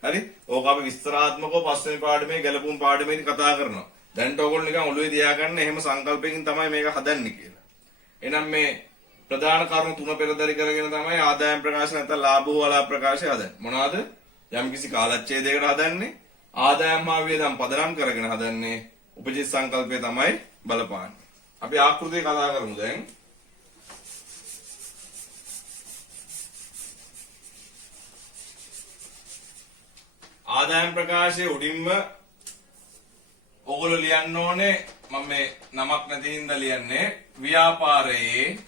හරි? ඕක අපි විස්තරාත්මකව පස්වෙනි පාඩමේ ගැලපුම් පාඩමේදී කතා කරනවා. දැන්ට ඕගොල්ලෝ නිකන් ඔළුවේ තියාගන්න එහෙම සංකල්පයකින් තමයි මේක හදන්නේ කියලා. එහෙනම් මේ ප්‍රධාන කරුණු තුන පෙරදරි කරගෙන තමයි ආදායම් ප්‍රකාශ නැත්නම් ලාභ වලා ප්‍රකාශය හදන්නේ. මොනවාද? යම්කිසි කාලච්ඡේදයකට හදන්නේ ආදායම් හා වියදම් පදනම් කරගෙන හදන්නේ උපජිත සංකල්පය තමයි බලපාන්නේ. අපි ආකෘතිය කතා කරමු දැන්. ආදායම් ප්‍රකාශයේ උඩින්ම ඕගොල්ලෝ ලියන්න ඕනේ මම මේ නමක් නැති හින්දා ලියන්නේ ව්‍යාපාරයේ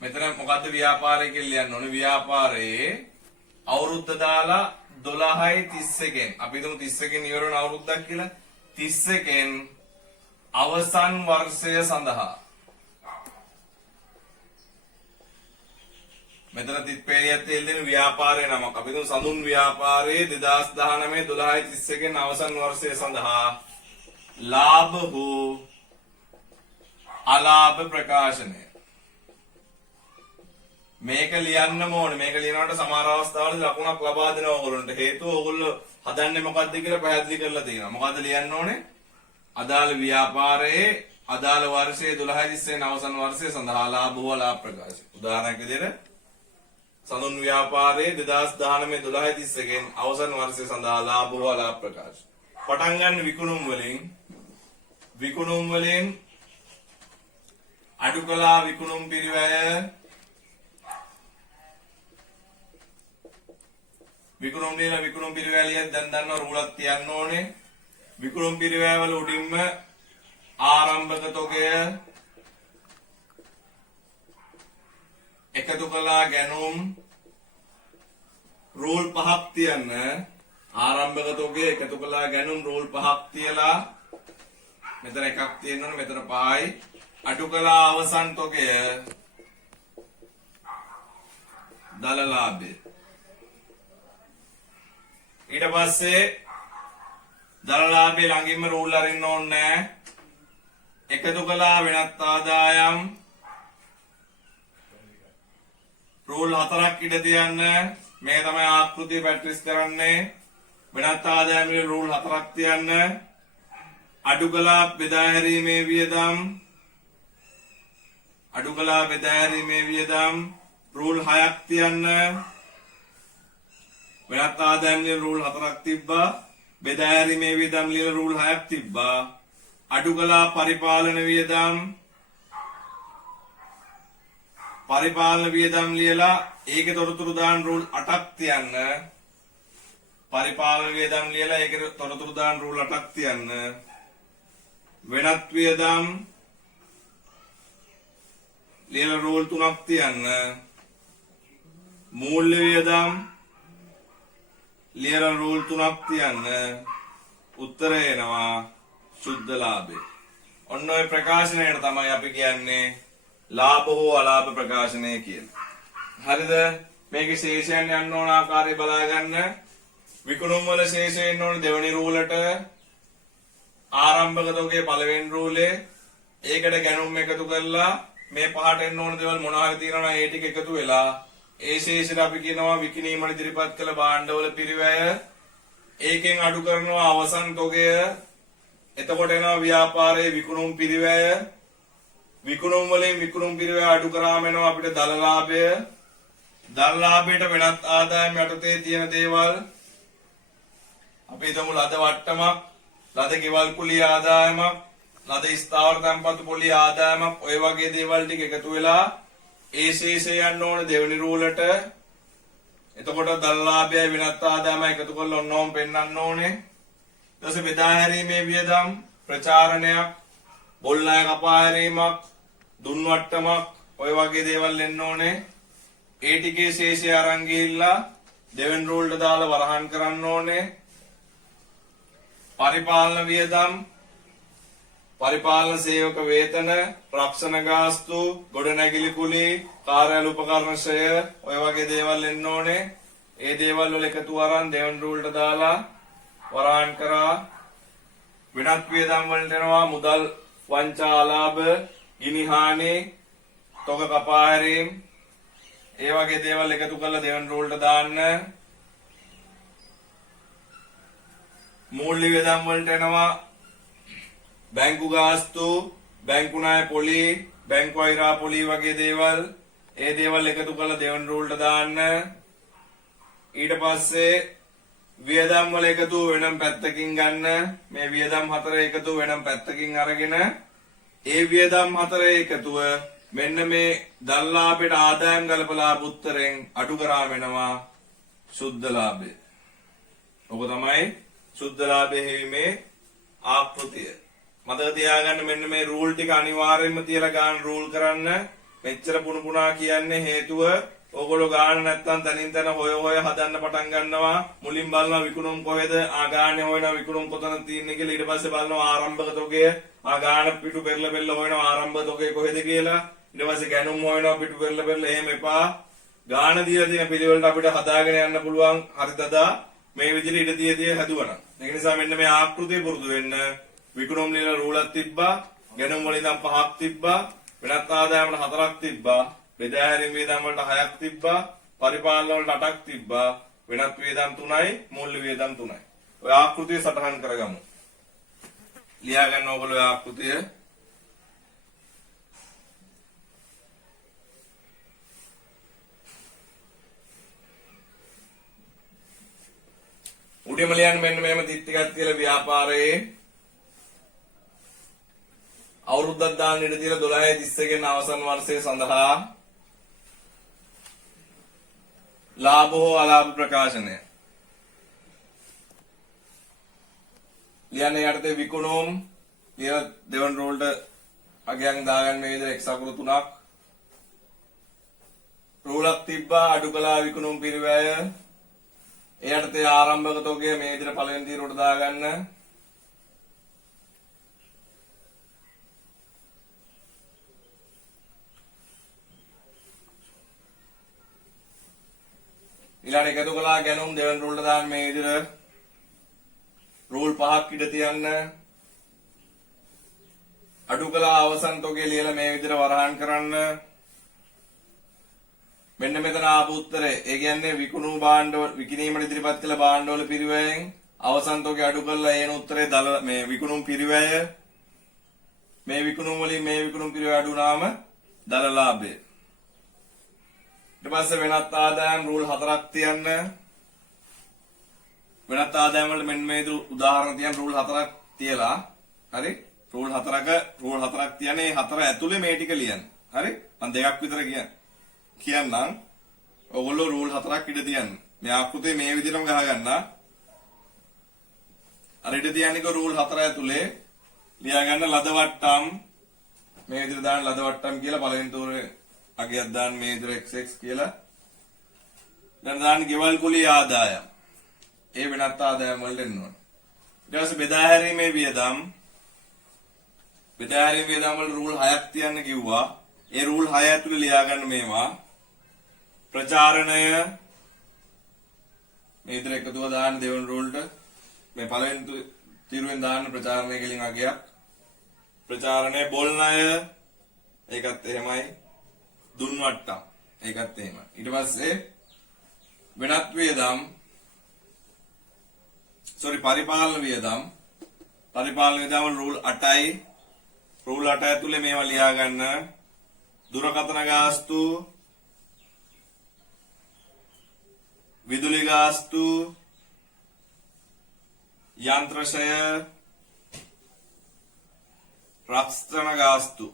මෙතන මොකද්ද ව්‍යාපාරය කියලා ලියන්න ඕනේ ව්‍යාපාරයේ අවුරුද්ද දාලා 12:31 අපි හිතමු 31 ඉවර වෙන අවුරුද්දක් කියලා 31 අවසන් වර්ෂය සඳහා මෙතන තිත්පේරියත් තේල් දෙන ව්‍යාපාරයේ නමක් අපි හිතමු සඳුන් ව්‍යාපාරයේ 2019 12:31 අවසන් වර්ෂය සඳහා ලාභ හෝ අලාභ ප්‍රකාශනය මේක ලියන්න ඕනේ. මේක ලියනකොට සමහර අවස්ථාවලදී ලකුණක් ලබා දෙනවා ඕගොල්ලන්ට. හේතුව ඕගොල්ලෝ හදන්නේ මොකද්ද කියලා පැහැදිලි කරලා තියෙනවා. මොකද්ද ලියන්න ඕනේ? අදාළ ව්‍යාපාරයේ අදාළ වර්ෂයේ 12 අවසන් වර්ෂය සඳහා ලාභ හෝ අලාභ ප්‍රකාශ. උදාහරණයක් විදිහට සඳුන් ව්‍යාපාරයේ 2019 12 අවසන් වර්ෂය සඳහා ලාභ හෝ අලාභ ප්‍රකාශ. පටන් ගන්න විකුණුම් වලින් අඩු කළා විකුණුම් පිරිවැය විකුණුම් දීලා විකුණුම් පිරිවැලිය දැන් දන්නවා රූලක් තියන්න ඕනේ. විකුණුම් පිරිවැය වල උඩින්ම ආරම්භක තොගය එකතු කළා ගැනුම් රූල් 5ක් තියන්න. ආරම්භක තොගය එකතු කළා ගැනුම් රූල් 5ක් තියලා මෙතන එකක් තියෙනවනේ මෙතන 5යි. අඩු කළා අවසන් තොගය දල ලාභය. ඊට පස්සේ දරලාභයේ ළඟින්ම රූල් අරින්න ඕනේ. එකතු කළා වෙනත් ආදායම් රූල් 4ක් ඉඩ තියන්න. මේ තමයි ආකෘතිය පැට්‍රිස් කරන්නේ. වෙනත් ආදායම් වල රූල් 4ක් තියන්න. අඩු කළා බෙදා හැරීමේ වියදම් රූල් 6ක් තියන්න. වෙනත් ආදායම් වල රූල් 4ක් තිබ්බා. බෙදා හැරීමේ වියදම් වල රූල් 6ක් තිබ්බා. අඩු කළා පරිපාලන වියදම් ලියලා ඒකේ තොරතුරු දාන රූල් 8ක් තියන්න. පරිපාලන වියදම් ලියලා ඒකේ තොරතුරු දාන රූල් 8ක් තියන්න. වෙනත් වියදම් ලියලා රූල් 3ක් තියන්න. මූල්‍ය වියදම් ලියන රූල් 3ක් තියන්න උත්තරය එනවා සුද්ධ ලාභය. ඔන්න ඔය ප්‍රකාශනයට තමයි අපි කියන්නේ ලාභ හෝ අලාභ ප්‍රකාශනය කියලා. හරිද? මේකේ ශේෂයන් යන්න ඕන ආකාරය බලා ගන්න. විකුණුම් වල ශේෂය එන්න ඕන දෙවෙනි රූලට. ආරම්භක තොගේ පළවෙනි රූලේ. ඒකට ගැණුම් එකතු කරලා මේ පහට එන්න ඕන දේවල් මොනවා හරි තියෙනවා ඒ ටික එකතු වෙලා ඒ ශේෂයට අපි කියනවා විකිණීමට ඉදිරිපත් කළ භාණ්ඩවල පිරිවැය. ඒකෙන් අඩු කරනවා අවසන් තොගය. එතකොට එනවා ව්‍යාපාරයේ විකුණුම් පිරිවැය. විකුණුම් වලින් විකුණුම් පිරිවැය අඩු කරාම එනවා අපිට දල ලාභය. දල ලාභයට වෙනත් ආදායම් යටතේ තියෙන දේවල් අපි හිතමු ලද වට්ටමක්, ලද ගෙවල් කුලිය ආදායමක්, ලද ස්ථාවර තැන්පතු පොලි ආදායමක්, ඔය වගේ දේවල් ටික එකතු වෙලා ඒ ශේෂය යන්න ඕන දෙවෙනි රූලට. එතකොට දල ලාභයයි වෙනත් ආදායම එකතු කරලා ඔන්නෝම පෙන්වන්න ඕනේ. ඊට පස්සේ බෙදා හැරීමේ වියදම්, ප්‍රචාරණයක්, බොල් ණය කපා හැරීමක්, දුන් වට්ටමක්, ඔය වගේ දේවල් එන්න ඕනේ. ඒ ටිකේ ශේෂය අරන් ගිහිල්ලා දෙවෙනි රූල්ට දාලා වරහන් කරන්න ඕනේ. පරිපාලන වියදම්, පරිපාලන සේවක වේතන, රක්ෂණ ගාස්තු, ගොඩනැගිලි කුලී, කාර්යාල උපකරණ ශ්‍රය, ඔය වගේ දේවල් එන්න ඕනේ. ඒ දේවල් වල එකතු අරන් දෙවෙනි රූල්ට දාලා වරහන් කරා. වෙනත් වියදම් වලට එනවා මුදල් වංචා අලාභ, ගිනි හානි, තොග කපා හැරීම්, ඒ වගේ දේවල් එකතු කරලා දෙවෙනි රූල්ට දාන්න. මූල්‍ය වියදම් වලට එනවා බැංකු ගාස්තු, බැංකු ණය පොලි, බැංකු අයිරා පොලි වගේ දේවල්. ඒ දේවල් එකතු කරලා දෙවෙනි රූල්ට දාන්න. ඊට පස්සේ වියදම් වල එකතු වෙනම පැත්තකින් ගන්න. මේ වියදම් හතර එකතු වෙනම පැත්තකින් අරගෙන ඒ වියදම් හතරේ එකතුව මෙන්න මේ දල ලාභයට ආදායම් ගලපලා උත්තරෙන් අඩු කරා වෙනවා සුද්ධ ලාභය. ඔක තමයි සුද්ධ ලාභය හේීමේ ආකෘතිය. මතක තියාගන්න මෙන්න මේ රූල් ටික අනිවාර්යයෙන්ම තියලා ගන්න රූල් කරන්න. මෙච්චර පුණු පුණා කියන්නේ හේතුව ඕගොල්ලෝ ගාන නැත්තම් තනින් තන හොය හදන්න පටන් ගන්නවා. මුලින් බලනවා විකුණුම් කොහෙද, ගානේ හොයනවා විකුණුම් කොතනද තියෙන්නේ කියලා. ඊට පස්සේ බලනවා ආරම්භක තොගය, ගාන පිටු පෙරල හොයනවා ආරම්භක තොගය කොහෙද කියලා. ඊට පස්සේ ගැණුම් හොයනවා පිටු පෙරල එහෙම එපා. ගාන දීලා තියෙන පිළිවෙලට අපිට හදාගෙන යන්න පුළුවන්. හරිද? මේ විදිහට ඉඳ තියදී හදුවනම්. ඒක නිසා මෙන්න මේ ආකෘතිය පුරුදු වෙන්න. විකුණුම් ලියලා රූලක් තිබ්බා, ගැණුම් වල ඉඳන් 5ක් තිබ්බා, වෙනත් ආදායම් වල 4ක් තිබ්බා, බෙදා හැරීම් වියදම් වලට 6ක් තිබ්බා, පරිපාලන වලට 8ක් තිබ්බා, වෙනත් වියදම් 3යි, මූල්‍ය වියදම් 3යි. ඔය ආකෘතිය සටහන් කරගමු. ලියා ගන්න ඕගොල්ලෝ ආකෘතිය. උඩින්ම ලියන්න මෙන්න මෙහෙම තිත් ටිකක් තියලා ව්‍යාපාරයේ අවුරුද්දක් දාන්න ඉඩ තියලා 12/31 ගෙන අවසන් වර්ෂය සඳහා ලාභ හෝ අලාභ ප්‍රකාශනය. ලියන්නේ යටතේ විකුණුම් ලියන දෙවන රූල්ට අගයන් දාගන්න මේ විදිහට එක්ස් අකුරු 3ක්. රූලක් තිබ්බා අඩු කළා විකුණුම් පිරිවැය. එයටතේ ආරම්භක තොගය මේ විදිහට පළවෙනි තීරුවට දාගන්න. ඊළඟ එකතු කළා ගැණුම් දෙවෙනි රූල්ට දාන්න මේ විදිහට. රූල් 5ක් ඉඳ තියන්න. අඩු කළා අවසන් තොගය ලියලා මේ විදිහට වරහන් කරන්න. මෙන්න මෙතන ආපු උත්තරේ. ඒ කියන්නේ විකුණු භාණ්ඩවල විකිණීමට ඉදිරිපත් කළ භාණ්ඩවල පිරිවැයෙන් අවසන් තොගය අඩු කරලා එන උත්තරේ මේ විකුණුම් පිරිවැය. මේ විකුණුම් වලින් මේ විකුණුම් පිරිවැය අඩු වුණාම දල ලාභය. ඊට පස්සේ වෙනත් ආදායම් රූල් 4ක් තියන්න. වෙනත් ආදායම් වලට මෙන්න මේ උදාහරණ තියන්න රූල් 4ක් තියලා. හරි? රූල් 4ක් තියන්නේ 4 ඇතුලේ මේ ටික ලියන්න. හරි? මම දෙකක් විතර කියන්නම්. ඔයගොල්ලෝ රූල් 4ක් ඉඳ තියන්න. මේ ආකෘතිය මේ විදිහටම ගහගන්න. අර ඉඳ තියන්නේක රූල් 4 ඇතුලේ ලියා ගන්න ලද වට්ටම් මේ විදිහට දාන්න ලද වට්ටම් කියලා පළවෙනි තෝරේ අගයක් දාන්න මේ විදිහට xx කියලා දැන් දාන්න ගෙවල් කුලිය ආදායම්. ඒ වෙනත් ආදායම් වලට එන්න ඕන. ඊට පස්සේ බෙදා හැරීමේ වියදම්. බෙදා හැරීමේ වියදම් වල රූල් 6ක් තියන්න කිව්වා. ඒ රූල් 6 ඇතුලේ ලියා ගන්න මේවා. ප්‍රචාරණය මේ විතර එකතුව දාන්න දෙවන රූල්ට මේ පළවෙනි තීරුවෙන් දාන්න ප්‍රචාරණය කෙලින් අගයක්. ප්‍රචාරණය බොල් ණය ඒකත් එහෙමයි. දුන් වට්ටම් ඒකත් එහෙමයි. ඊට පස්සේ වෙනත් වියදම් පරිපාලන වියදම්. පරිපාලන වියදම් වල රූල් 8යි. රූල් 8 ඇතුලේ මේවා ලියා ගන්න. දුරකථන ගාස්තු, විදුලි ගාස්තු, යන්ත්‍රශය, රක්ෂණ ගාස්තු.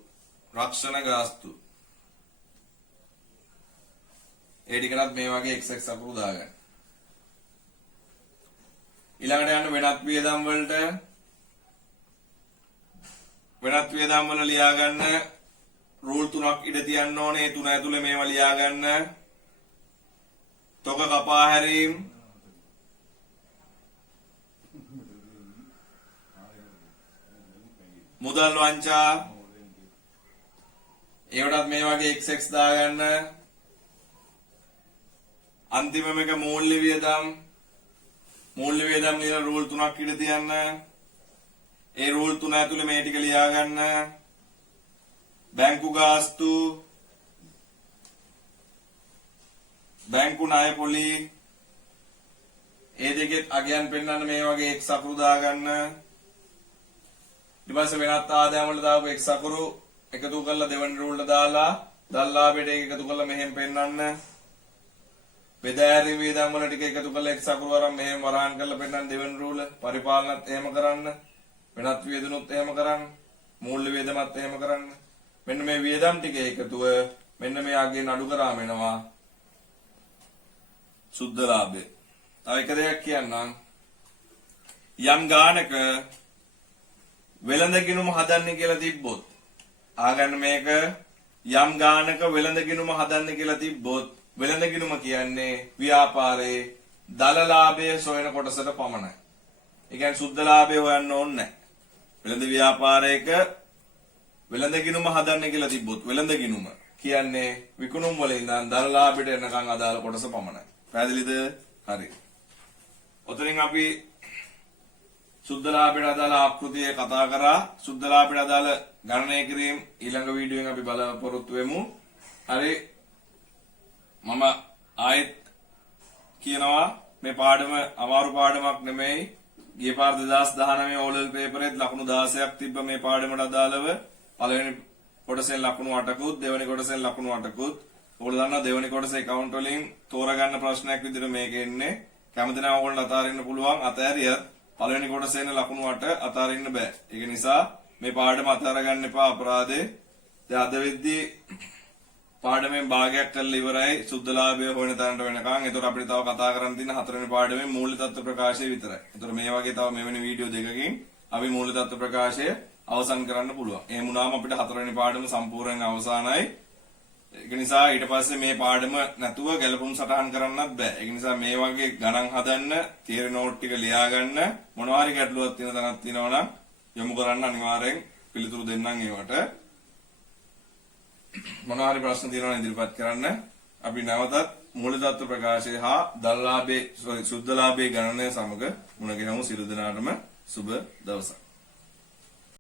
ඒ ටිකටත් මේ වගේ XX අකුරු දාගන්න. ඊළඟට යන්න වෙනත් වියදම් වලට. වෙනත් වියදම් වල ලියා ගන්න රූල් 3ක් ඉඳ තියන්න ඕනේ. ඒ 3 ඇතුලේ මේවා ලියා ගන්න. තොග කපා හැරීම්, මුදල් වංචා, ඒවටත් මේ වගේ XX දාගන්න. අන්තිමම එක මූල්‍ය වියදම්. මූල්‍ය වියදම් ලියලා රූල් 3ක් ඉඳ තියන්න. ඒ රූල් 3 ඇතුලේ මේ ටික ලියා ගන්න. බැංකු ගාස්තු, බැංකු ණය පොලි, ඒ දෙකෙත් අගයන් පෙන්වන්න මේ වගේ X අකුරු දාගන්න. ඊට පස්සේ වෙනත් ආදායම් වල දාපු X අකුරු එකතු කරලා දෙවන රූල්ට දාලා දල්ලාභයට ඒක එකතු කරලා මෙහෙම පෙන්වන්න. බෙදා හැරීම වියදම් වල ටික එකතු කරලා X අකුරු වරන් මෙහෙම වරහන් කරලා පෙන්වන්න දෙවන රූල. පරිපාලනත් එහෙම කරන්න. වෙනත් වියදනුත් එහෙම කරන්න. මූල්‍ය වියදමත් එහෙම කරන්න. මෙන්න මේ වියදම් ටික එකතුව මෙන්න මේ අගයෙන් අඩු කරාම එනවා සුද්ධ ලාභය. තව එක දෙයක් කියන්නම්. යම් ගානක වෙළඳ ගිණුම හදන්නේ කියලා තිබ්බොත් ආගන්න මේක යම් ගානක වෙළඳ ගිණුම හදන්නේ කියලා තිබ්බොත් වෙළඳ ගිණුම කියන්නේ ව්‍යාපාරයේ දල ලාභය සොයන කොටසට පමණයි. ඒ කියන්නේ සුද්ධ ලාභය හොයන්න ඕනේ නැහැ. වෙළඳ ව්‍යාපාරයක වෙළඳ ගිණුම හදන්නේ කියලා තිබ්බොත් වෙළඳ ගිණුම කියන්නේ විකුණුම් වල ඉඳන් දල ලාභයට එනකන් අදාළ කොටස පමණයි. පැහැදිලිද? හරි. ඔතනින් අපි සුද්ධ ලාභයට අදාළ ආකෘතිය කතා කරා. සුද්ධ ලාභයට අදාළ ගණනය කිරීම ඊළඟ වීඩියෝෙන් අපි බලාපොරොත්තු වෙමු. හරි. මම ආයෙත් කියනවා මේ පාඩම අමාරු පාඩමක් නෙමෙයි. ගිය පාර 2019 O level පේපරේත් ලකුණු 16ක් තිබ්බ මේ පාඩමට අදාළව. පළවෙනි කොටසෙන් ලකුණු 8කුත් දෙවෙනි කොටසෙන් ලකුණු 8කුත්. ඔයගොල්ලෝ දන්නවා දෙවෙනි කොටසේ කවුන්ට් වලින් තෝරගන්න ප්‍රශ්නයක් විදිහට මේක එන්නේ. කැමති නම් ඔයගොල්ලෝ අතාරින්න පුළුවන්. අතෑරියත් පළවෙනි කොටසේ එන ලකුණු 8 අතාරින්න බෑ. ඒක නිසා මේ පාඩම අතාර ගන්න එපා අපරාධේ. දැන් අද වෙද්දී පාඩමෙන් භාගයක් කරලා ඉවරයි. සුද්ධ ලාභය හොයන තරමට වෙනකන්. ඒතකොට අපිට තව කතා කරන්න තියෙන හතරවෙනි පාඩමේ මූල්‍ය තත්ත්ව ප්‍රකාශය විතරයි. ඒතකොට මේ වගේ තව මෙවැනි වීඩියෝ දෙකකින් අපි මූල්‍ය තත්ත්ව ප්‍රකාශය අවසන් කරන්න පුළුවන්. එහෙම වුණාම අපිට හතරවෙනි පාඩම සම්පූර්ණයෙන් අවසానයි. ඒක නිසා ඊට පස්සේ මේ පාඩම නැතුව ගැලපුම් සටහන් කරන්නත් බෑ. ඒක නිසා මේ වගේ ගණන් හදන්න, තියරි නෝට් ටික ලියා ගන්න, මොනවා හරි ගැටලුවක් තියෙන තැනක් තියෙනවා නම් යොමු කරන්න අනිවාර්යෙන් පිළිතුරු දෙන්නම් ඒවට. මොනවා හරි ප්‍රශ්න තියෙනවා නම් ඉදිරිපත් කරන්න. අපි නැවතත් මූල්‍ය තත්ත්ව ප්‍රකාශය හා දල්ලාභයේ සුද්ධ ලාභයේ ගණනය සමග මුණ ගැහුණු සියලු දෙනාටම සුබ දවසක්.